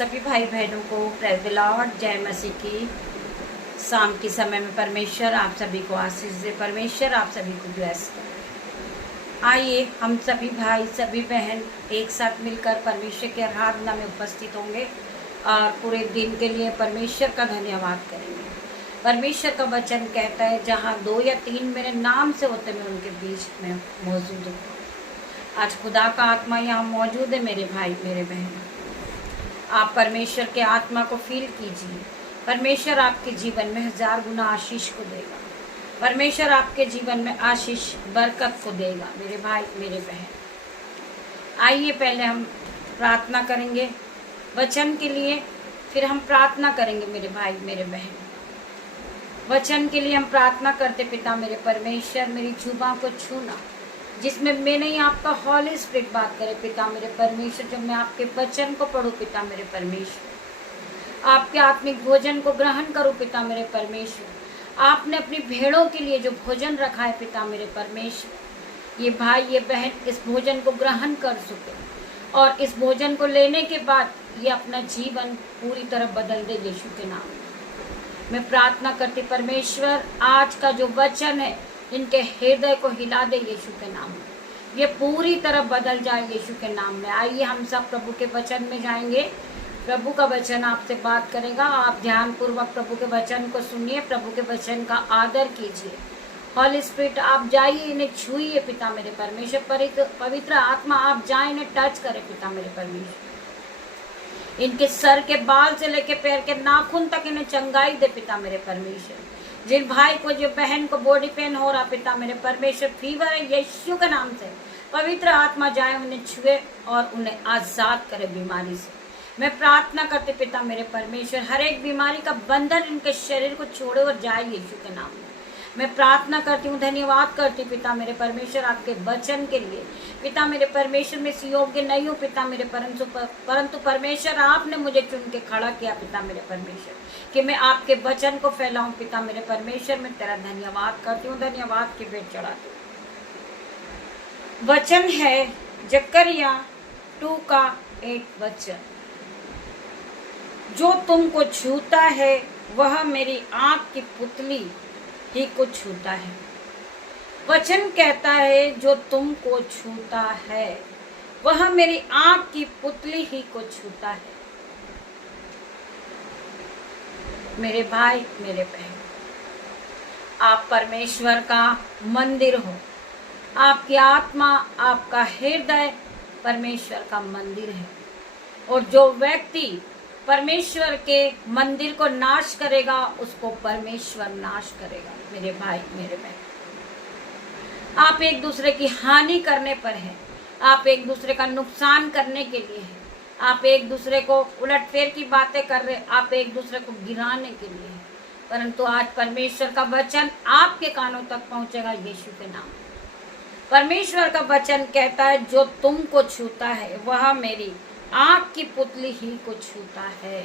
सभी भाई बहनों को प्रेज़ द लॉर्ड, जय मसीह की। शाम के समय में परमेश्वर आप सभी को आशीष दे, परमेश्वर आप सभी को ब्लेस करे। आइए हम सभी भाई सभी बहन एक साथ मिलकर परमेश्वर की आराधना में उपस्थित होंगे और पूरे दिन के लिए परमेश्वर का धन्यवाद करेंगे। परमेश्वर का वचन कहता है, जहाँ 2 या 3 मेरे नाम से होते मैं उनके बीच में मौजूद हूँ। आज खुदा का आत्मा यहाँ मौजूद है। मेरे भाई मेरे बहन, आप परमेश्वर के आत्मा को फील कीजिए। परमेश्वर आपके जीवन में 1000 गुना आशीष को देगा। परमेश्वर आपके जीवन में आशीष बरकत को देगा। मेरे भाई मेरे बहन, आइए पहले हम प्रार्थना करेंगे वचन के लिए, फिर हम प्रार्थना करेंगे। मेरे भाई मेरे बहन, वचन के लिए हम प्रार्थना करते, पिता मेरे परमेश्वर, मेरी जुबान को छूना जिसमें मैं नहीं आपका हॉली स्पिरिट बात करे। पिता मेरे परमेश्वर, जब मैं आपके वचन को पढ़ूं, पिता मेरे परमेश्वर, आपके आत्मिक भोजन को ग्रहण करूं। पिता मेरे परमेश्वर, आपने अपनी भेड़ों के लिए जो भोजन रखा है, पिता मेरे परमेश्वर, ये भाई ये बहन इस भोजन को ग्रहण कर सके और इस भोजन को लेने के बाद ये अपना जीवन पूरी तरह बदल दे यीशु के नाम में। मैं प्रार्थना करती परमेश्वर, आज का जो वचन है इनके हृदय को हिला दे यीशु के नाम में, ये पूरी तरह बदल जाए यीशु के नाम में। आइए हम सब प्रभु के वचन में जाएंगे। प्रभु का वचन आपसे बात करेगा। आप ध्यानपूर्वक प्रभु के वचन को सुनिए, प्रभु के वचन का आदर कीजिए। हॉली स्पिरिट आप जाइए, इन्हें छुइए पिता मेरे परमेश्वर। पवित्र आत्मा आप जाए, इन्हें टच करें पिता मेरे परमेश्वर। इनके सर के बाल से लेके पैर के नाखून तक इन्हें चंगाई दे पिता मेरे परमेश्वर। जिन भाई को जो बहन को बॉडी पेन हो रहा, पिता मेरे परमेश्वर, फीवर है, यीशु के नाम से पवित्र आत्मा जाए, उन्हें छुए और उन्हें आजाद करे बीमारी से। मैं प्रार्थना करते पिता मेरे परमेश्वर, हर एक बीमारी का बंधन इनके शरीर को छोड़े और जाए यीशु के नाम में। मैं प्रार्थना करती हूँ, धन्यवाद करती हूँ पिता मेरे परमेश्वर आपके वचन के लिए। पिता मेरे परमेश्वर, मैं इस योग्य नहीं हूँ पिता मेरे परंतु परमेश्वर आपने मुझे चुन के खड़ा किया पिता मेरे परमेश्वर, कि मैं आपके वचन को फैलाऊं। पिता मेरे परमेश्वर, मैं तेरा धन्यवाद करती हूँ, धन्यवाद की भेंट चढ़ाती हूँ। वचन है जकरिया 2 का 8 वचन, जो तुमको छूता है वह मेरी आंख की पुतली ही को छूता है। वचन कहता है, जो तुमको छूता है वह मेरी आंख की पुतली ही को छूता है। मेरे भाई मेरे बहन, आप परमेश्वर का मंदिर हो। आपकी आत्मा, आपका हृदय परमेश्वर का मंदिर है। और जो व्यक्ति परमेश्वर के मंदिर को नाश करेगा, उसको परमेश्वर नाश करेगा। मेरे भाई मेरे बहन, आप एक दूसरे की हानि करने पर है, आप एक दूसरे का नुकसान करने के लिए है, आप एक दूसरे को उलटफेर की बातें कर रहे, आप एक दूसरे को गिराने के लिए है। परंतु आज परमेश्वर का वचन आपके कानों तक पहुंचेगा यीशु के नाम। परमेश्वर का वचन कहता है, जो तुमको छूता है वह मेरी आंख की पुतली ही को छूता है,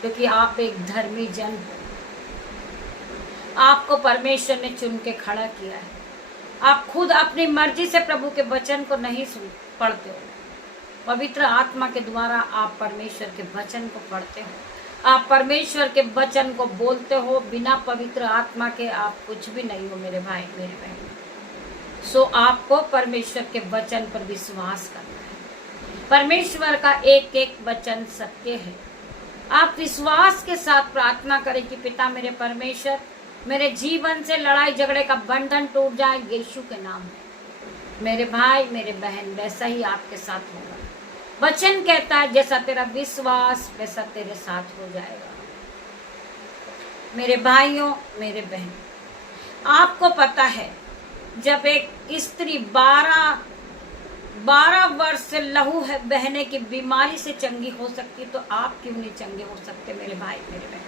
क्योंकि आप एक धर्मी जन हो। आपको परमेश्वर ने चुन के खड़ा किया है। आप खुद अपनी मर्जी से प्रभु के वचन को नहीं पढ़ते हो, पवित्र आत्मा के द्वारा आप परमेश्वर के वचन को पढ़ते हो, आप परमेश्वर के वचन को बोलते हो। बिना पवित्र आत्मा के आप कुछ भी नहीं हो मेरे भाई मेरे बहन। सो आपको परमेश्वर के वचन पर विश्वास करना है। परमेश्वर का एक एक वचन सत्य है। आप विश्वास के साथ प्रार्थना करें कि पिता मेरे परमेश्वर, मेरे जीवन से लड़ाई झगड़े का बंधन टूट जाए यीशु के नाम में। मेरे भाई मेरे बहन, वैसा ही आपके साथ होगा। वचन कहता है, जैसा तेरा विश्वास वैसा तेरे साथ हो जाएगा। मेरे भाइयों मेरे बहन, आपको पता है, जब एक स्त्री 12 वर्ष से लहू बहने की बीमारी से चंगी हो सकती, तो आप क्यों नहीं चंगे हो सकते मेरे भाई मेरे बहन।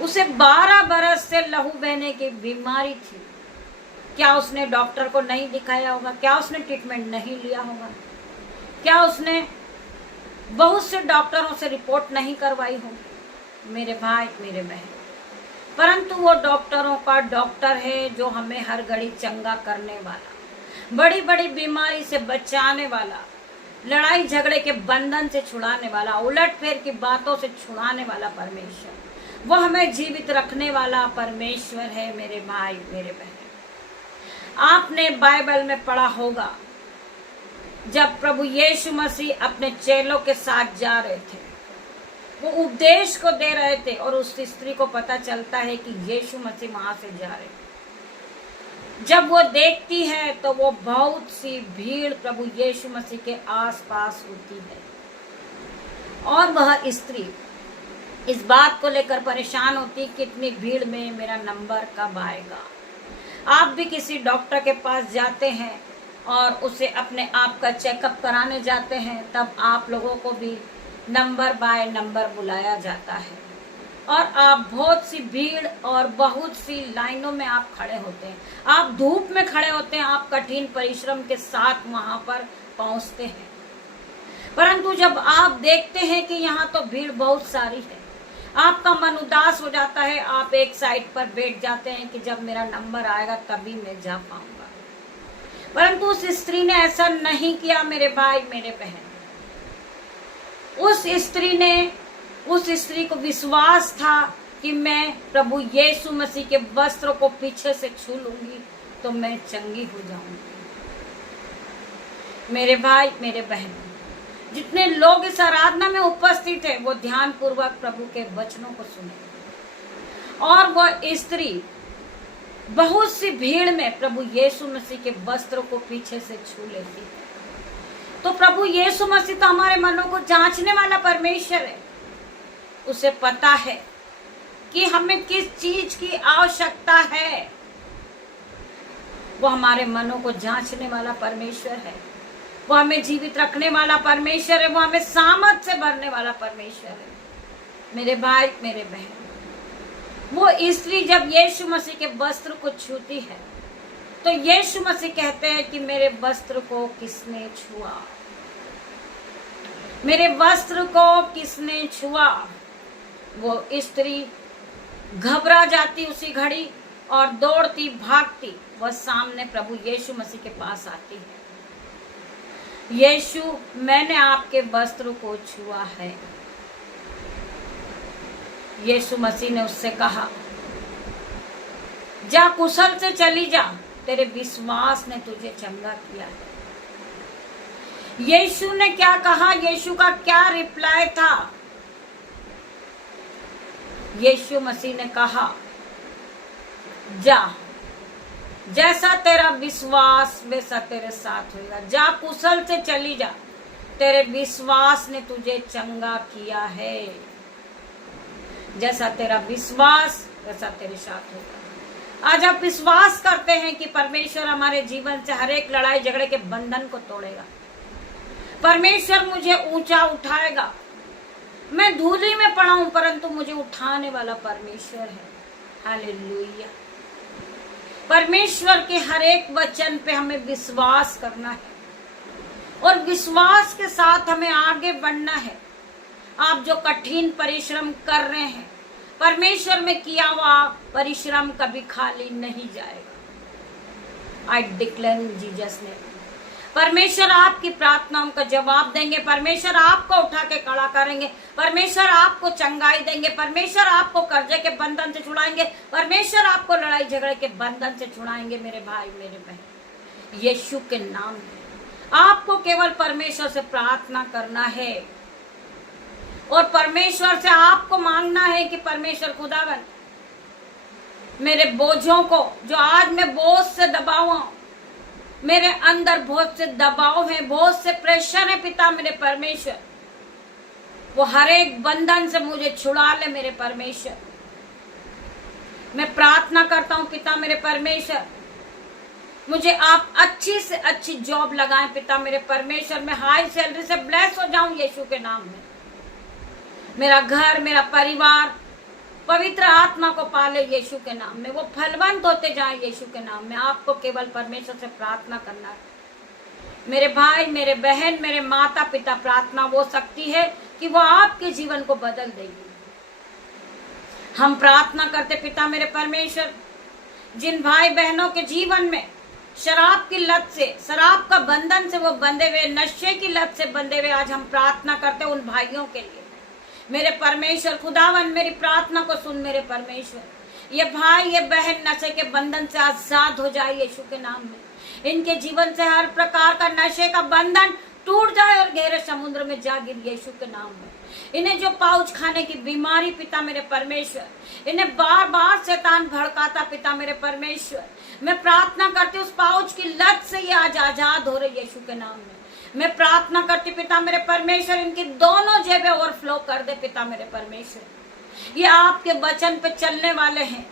उसे 12 बरस से लहू बहने की बीमारी थी। क्या उसने डॉक्टर को नहीं दिखाया होगा? क्या उसने ट्रीटमेंट नहीं लिया होगा? क्या उसने बहुत से डॉक्टरों से रिपोर्ट नहीं करवाई होगी मेरे भाई मेरे बहन। परंतु वो डॉक्टरों का डॉक्टर है, जो हमें हर घड़ी चंगा करने वाला, बड़ी बड़ी बीमारी से बचाने वाला, लड़ाई झगड़े के बंधन से छुड़ाने वाला, उलट फेर की बातों से छुड़ाने वाला परमेश्वर, वो हमें जीवित रखने वाला परमेश्वर है मेरे भाई मेरे बहन। आपने बाइबल में पढ़ा होगा जब प्रभु यीशु मसीह अपने चेलों के साथ जा रहे थे, वो उपदेश को दे रहे थे और उस स्त्री को पता चलता है कि यीशु मसीह वहां से जा रहे। जब वो देखती है तो वो बहुत सी भीड़ प्रभु यीशु मसीह के आसपास होती है और वह स्त्री इस बात को लेकर परेशान होती कि इतनी भीड़ में मेरा नंबर कब आएगा। आप भी किसी डॉक्टर के पास जाते हैं और उसे अपने आप का चेकअप कराने जाते हैं, तब आप लोगों को भी नंबर बाय नंबर बुलाया जाता है और आप बहुत सी भीड़ और बहुत सी लाइनों में आप खड़े होते हैं, आप धूप में खड़े होते हैं, आप कठिन परिश्रम के साथ वहां पर पहुंचते हैं। परंतु जब आप देखते हैं कि यहाँ तो भीड़ बहुत सारी है, आपका मन उदास हो जाता है, आप एक साइड पर बैठ जाते हैं कि जब मेरा नंबर आएगा तभी मैं जा पाऊंगा। परंतु उस स्त्री ने ऐसा नहीं किया मेरे भाई मेरे बहन। उस स्त्री को विश्वास था कि मैं प्रभु यीशु मसीह के वस्त्रों को पीछे से छू लूंगी तो मैं चंगी हो जाऊंगी। मेरे भाई मेरे बहन, जितने लोग इस आराधना में उपस्थित है वो ध्यान पूर्वक प्रभु के वचनों को सुने और वह स्त्री बहुत सी भीड़ में प्रभु यीशु मसीह के वस्त्रों को पीछे से छू लेती है। तो प्रभु यीशु मसीह तो हमारे मनों को जांचने वाला परमेश्वर है। उसे पता है कि हमें किस चीज की आवश्यकता है। वो हमारे मनों को जांचने वाला परमेश्वर है, वो हमें जीवित रखने वाला परमेश्वर है, वो हमें सामर्थ से भरने वाला परमेश्वर है। मेरे भाई मेरे बहन, वो स्त्री जब यीशु मसीह के वस्त्र को छूती है तो यीशु मसीह कहते हैं कि मेरे वस्त्र को किसने छुआ, मेरे वस्त्र को किसने छुआ। वो स्त्री घबरा जाती उसी घड़ी और दौड़ती भागती वह सामने प्रभु यीशु मसीह के पास आती है। यीशु, मैंने आपके वस्त्र को छुआ है। यीशु मसीह ने उससे कहा, जा कुशल से चली जा, तेरे विश्वास ने तुझे चंगा किया है। यीशु ने क्या कहा? यीशु का क्या रिप्लाई था? यीशु मसीह ने कहा, जा, जैसा तेरा विश्वास वैसा तेरे साथ होगा। जा, कुशल से चली जा, तेरे विश्वास ने तुझे चंगा किया है। जैसा तेरा विश्वास वैसा तेरे साथ होगा। आज आप विश्वास करते हैं कि परमेश्वर हमारे जीवन से हर एक लड़ाई झगड़े के बंधन को तोड़ेगा। परमेश्वर मुझे ऊंचा उठाएगा। मैं धूली में पड़ा हूं परंतु मुझे उठाने वाला परमेश्वर है। हालेलुया। परमेश्वर के हर एक वचन पे हमें विश्वास करना है और विश्वास के साथ हमें आगे बढ़ना है। आप जो कठिन परिश्रम कर रहे हैं, परमेश्वर में किया हुआ परिश्रम कभी खाली नहीं जाएगा। I declare in Jesus name. परमेश्वर आपकी प्रार्थनाओं का जवाब देंगे। परमेश्वर आपको उठा के खड़ा करेंगे। परमेश्वर आपको चंगाई देंगे। परमेश्वर आपको कर्जे के बंधन से छुड़ाएंगे। परमेश्वर आपको लड़ाई झगड़े के बंधन से छुड़ाएंगे। मेरे भाई मेरे बहन, यीशु के नाम में आपको केवल परमेश्वर से प्रार्थना करना है और परमेश्वर से आपको मांगना है कि परमेश्वर खुदावन, मेरे बोझों को, जो आज मैं बोझ से दबा हुआ हूं, मेरे अंदर बहुत से दबाव है, बहुत से प्रेशर है पिता मेरे परमेश्वर, वो हर एक बंधन से मुझे छुड़ा ले मेरे परमेश्वर। मैं प्रार्थना करता हूं पिता मेरे परमेश्वर, मुझे आप अच्छी से अच्छी जॉब लगाएं पिता मेरे परमेश्वर। मैं हाई सैलरी से ब्लेस हो जाऊं यीशु के नाम में। मेरा घर, मेरा परिवार पवित्र आत्मा को पाले यीशु के नाम में, वो फलवंत होते जाए यीशु के नाम में। आपको केवल परमेश्वर से प्रार्थना करना है मेरे भाई मेरे बहन, मेरे माता पिता। प्रार्थना वो शक्ति है कि वो आपके जीवन को बदल देगी। हम प्रार्थना करते पिता मेरे परमेश्वर, जिन भाई बहनों के जीवन में शराब की लत से, शराब का बंधन से वो बंधे हुए, नशे की लत से बंधे हुए, आज हम प्रार्थना करते हैं उन भाइयों के लिए। मेरे परमेश्वर खुदावन, मेरी प्रार्थना को सुन मेरे परमेश्वर। ये भाई ये बहन नशे के बंधन से आजाद हो जाए यीशु के नाम में। इनके जीवन से हर प्रकार का नशे का बंधन टूट जाए और गहरे समुद्र में जा गिर यीशु के नाम में। इन्हें जो पाउच खाने की बीमारी पिता मेरे परमेश्वर, इन्हें बार बार शैतान भड़काता पिता मेरे परमेश्वर, मैं प्रार्थना करती उस पाउच की लत से ये आज आजाद हो रही यीशु के नाम में। मैं प्रार्थना करती पिता मेरे परमेश्वर, इनकी दोनों जेबें ओवरफ्लो कर दे पिता मेरे परमेश्वर। ये आपके वचन पे चलने वाले हैं,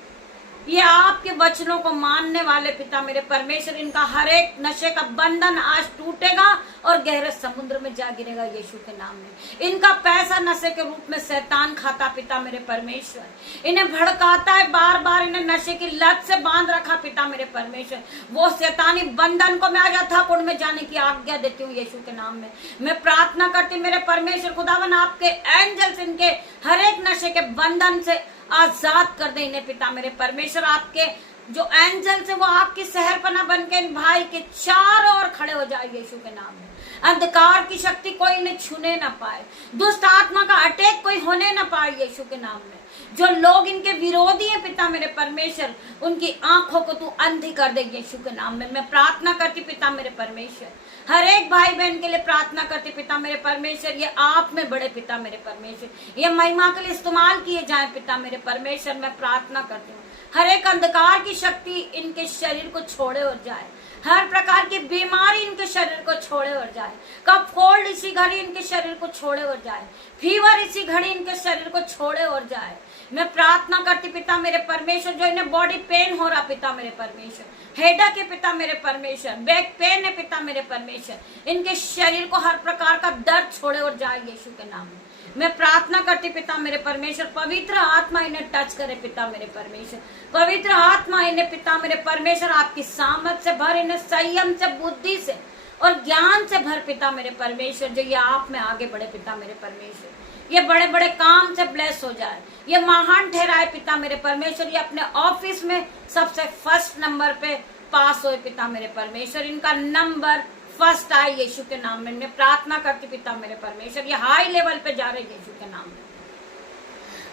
ये आपके वचनों को मानने वाले पिता मेरे परमेश्वर, इनका हर एक नशे का बंधन आज टूटेगा और गहरे समुद्र में जा गिरेगा यीशु के नाम में। इनका पैसा नशे के रूप में शैतान खाता पिता मेरे परमेश्वर, इन्हें भड़काता है, बार बार इन्हें नशे की लत से बांध रखा पिता मेरे परमेश्वर। वो शैतानी बंधन को मैं आज अथाकुंड में जाने की आज्ञा देती हूँ यीशु के नाम में। मैं प्रार्थना करती मेरे परमेश्वर खुदावन, आपके एंजल्स इनके हर एक नशे के बंधन से आजाद कर दे इन्हें पिता मेरे परमेश्वर। आपके जो एंजल्स है वो आपकी शहरपना बन के इन भाई के चारों ओर खड़े हो जाए यीशु के नाम में। अंधकार की शक्ति कोई इन्हें छूने ना पाए, दुष्ट आत्मा का अटैक कोई होने ना पाए यीशु के नाम में। जो लोग इनके विरोधी हैं पिता मेरे परमेश्वर, उनकी आंखों को तू अंधी कर दे यीशु के नाम में। मैं प्रार्थना करती पिता मेरे परमेश्वर, हर एक भाई बहन के लिए प्रार्थना करती पिता मेरे परमेश्वर, ये आप में बड़े पिता मेरे परमेश्वर, ये महिमा के लिए इस्तेमाल किए जाए पिता मेरे परमेश्वर। मैं प्रार्थना करती हूँ हर एक अंधकार की शक्ति इनके शरीर को छोड़े और जाए, हर प्रकार की बीमारी इनके शरीर को छोड़े और जाए, कब कोल्ड इसी घड़ी इनके शरीर को छोड़े और जाए, फीवर इसी घड़ी इनके शरीर को छोड़े और जाए। मैं प्रार्थना करती पिता मेरे परमेश्वर, जो इन्हें बॉडी पेन हो रहा पिता मेरे परमेश्वर, हेडेक है पिता मेरे परमेश्वर, बैक पेन है पिता मेरे परमेश्वर, इनके शरीर को हर प्रकार का दर्द छोड़े और जाए यीशु के नाम में। मैं प्रार्थना करती पिता मेरे परमेश्वर, पवित्र आत्मा इन्हें टच करे पिता मेरे परमेश्वर, पवित्र आत्मा इन्हें पिता मेरे परमेश्वर आपकी सामर्थ से भर, इन्हें संयम से, बुद्धि से और ज्ञान से भर पिता मेरे परमेश्वर, जो ये आप में आगे बढ़े पिता मेरे परमेश्वर, ये बड़े बड़े काम से ब्लेस हो जाए, ये महान ठहराए पिता मेरे परमेश्वर, ये अपने ऑफिस में सबसे फर्स्ट नंबर पे पास हो पिता मेरे परमेश्वर, इनका नंबर फर्स्ट आए यीशु के नाम में। मैं प्रार्थना करती पिता मेरे परमेश्वर, ये हाई लेवल पे जा रहे यीशु के नाम में।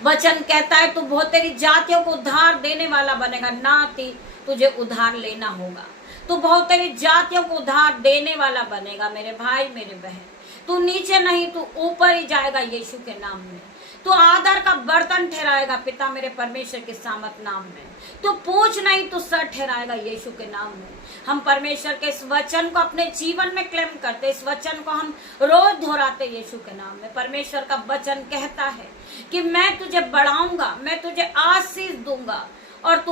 वचन कहता है तू बहुत तेरी जातियों को उद्धार देने वाला बनेगा, ना तुझे उद्धार लेना होगा, तू बहुत तेरी जातियों को उद्धार देने वाला बनेगा मेरे भाई मेरे बहन। तू नीचे नहीं, तू ऊपर ही जाएगा यीशु के नाम में। तू आदर का बर्तन ठहराएगा पिता मेरे परमेश्वर के सामर्थ नाम में। तू पूछ नहीं, तू सर ठहराएगा यीशु के नाम में। हम परमेश्वर के इस वचन को अपने जीवन में क्लेम करते, इस वचन को हम रोज दोहराते यीशु के नाम में। परमेश्वर का वचन कहता है कि मैं तुझे बढ़ाऊंगा, मैं तुझे आशीष दूंगा और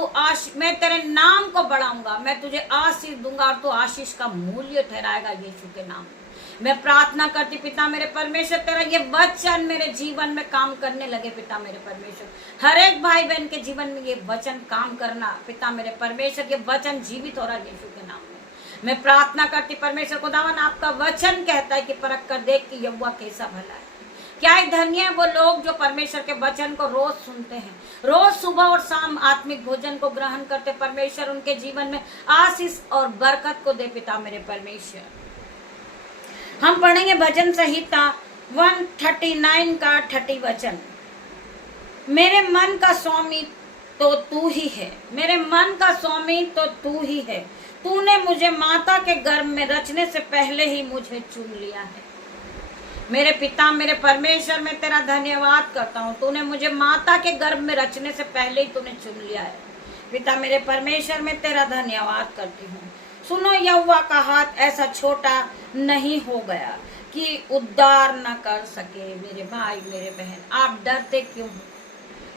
मैं तेरे नाम को बढ़ाऊंगा, मैं तुझे आशीष दूंगा और तू आशीष का मूल्य ठहराएगा यीशु के नाम में। मैं प्रार्थना करती पिता मेरे परमेश्वर, तेरा ये वचन मेरे जीवन में काम करने लगे पिता मेरे परमेश्वर। हर एक भाई बहन के जीवन में ये वचन काम करना पिता मेरे परमेश्वर, ये वचन जीवित हो रहा है यीशु के नाम में। मैं प्रार्थना करती परमेश्वर खुदावन, आपका वचन कहता है कि परख कर देख कि यहोवा कैसा भला है। क्या धन्य है वो लोग जो परमेश्वर के वचन को रोज सुनते हैं, रोज सुबह और शाम आत्मिक भोजन को ग्रहण करते। परमेश्वर उनके जीवन में आशीष और बरकत को दे पिता मेरे परमेश्वर। हम पढ़ेंगे भजन संहिता 139 का 30 वचन। मेरे मन का स्वामी तो तू ही है, मेरे मन का स्वामी तो तू ही है, तूने मुझे माता के गर्भ में रचने से पहले ही मुझे चुन लिया है। मेरे पिता मेरे परमेश्वर, मैं तेरा धन्यवाद करता हूँ, तूने मुझे माता के गर्भ में रचने से पहले ही तूने चुन लिया है। पिता मेरे परमेश्वर, मैं तेरा धन्यवाद करती हूँ। सुनो, यहोवा का हाथ ऐसा छोटा नहीं हो गया कि उद्धार न कर सके। मेरे भाई मेरे बहन, आप डरते क्यों हो?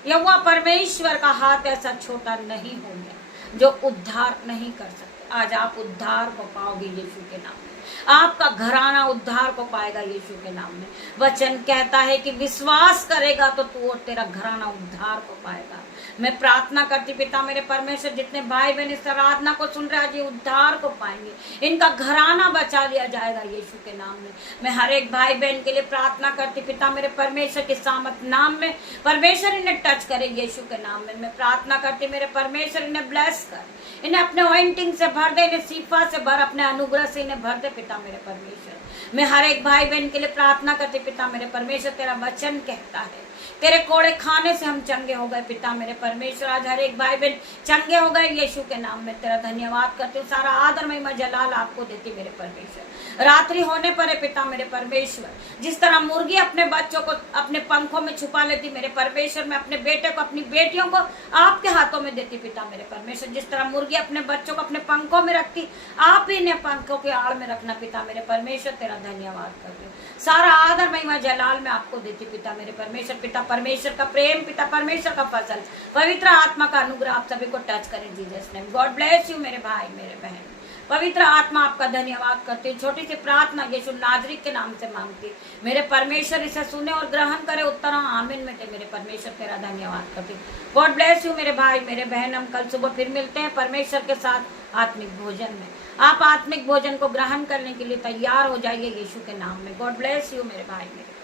यहोवा परमेश्वर का हाथ ऐसा छोटा नहीं हो गया जो उद्धार नहीं कर सकते। आज आप उद्धार को पाओगे यीशु के नाम में। आपका घराना उद्धार को पाएगा यीशु के नाम में। वचन कहता है कि विश्वास करेगा तो तू और तेरा घराना उद्धार को पाएगा। मैं प्रार्थना करती पिता मेरे परमेश्वर, जितने भाई बहन इस आराधना को सुन रहे हैं उद्धार को पाएंगे, इनका घराना बचा लिया जाएगा यीशु के नाम में। मैं हर एक भाई बहन के लिए प्रार्थना करती पिता मेरे परमेश्वर के सामर्थ नाम में, परमेश्वर इन्हें टच करे यीशु के नाम में। मैं प्रार्थना करती मेरे परमेश्वर इन्हें ब्लेस कर, इन्हें अपने ऑइंटिंग से भर दे, इन्हें सीफा से भर, अपने अनुग्रह से इन्हें भर दे पिता मेरे परमेश्वर। मैं हर एक भाई बहन के लिए प्रार्थना करती पिता मेरे परमेश्वर, तेरा वचन कहता है तेरे कोड़े खाने से हम चंगे हो गए पिता मेरे परमेश्वर। आज हर एक भाई बहन चंगे हो गए यीशु के नाम में। तेरा धन्यवाद करती हूँ, सारा आदर महिमा जलाल आपको देती मेरे परमेश्वर। रात्रि होने पर है पिता मेरे परमेश्वर, जिस तरह मुर्गी अपने बच्चों को अपने पंखों में छुपा लेती मेरे परमेश्वर, मैं अपने बेटे को अपनी बेटियों को आपके हाथों में देती पिता मेरे परमेश्वर। जिस तरह मुर्गी अपने बच्चों को अपने पंखों में रखती, आप ही इन्हें पंखों के आड़ में रखना पिता मेरे परमेश्वर। तेरा धन्यवाद करती हूँ, सारा आदर महिमा जलाल में आपको देती पिता मेरे परमेश्वर। पिता परमेश्वर का प्रेम, पिता परमेश्वर का फसल, पवित्र आत्मा का अनुग्रह आप सभी को टच करें Jesus name. God bless you मेरे भाई मेरे बहन। पवित्र आत्मा आपका धन्यवाद करती हूँ। छोटी सी प्रार्थना यीशु नाजरी के नाम से मांगती, मेरे परमेश्वर इसे सुने और ग्रहण करे, उत्तर आमीन में दे मेरे परमेश्वर। तेरा धन्यवाद करती हूँ। गॉड ब्लेस यू मेरे भाई मेरे बहन। हम कल सुबह फिर मिलते हैं परमेश्वर के साथ आत्मिक भोजन में। आप आत्मिक भोजन को ग्रहण करने के लिए तैयार हो जाइए यीशु के नाम में। गॉड ब्लेस यू मेरे भाई मेरे।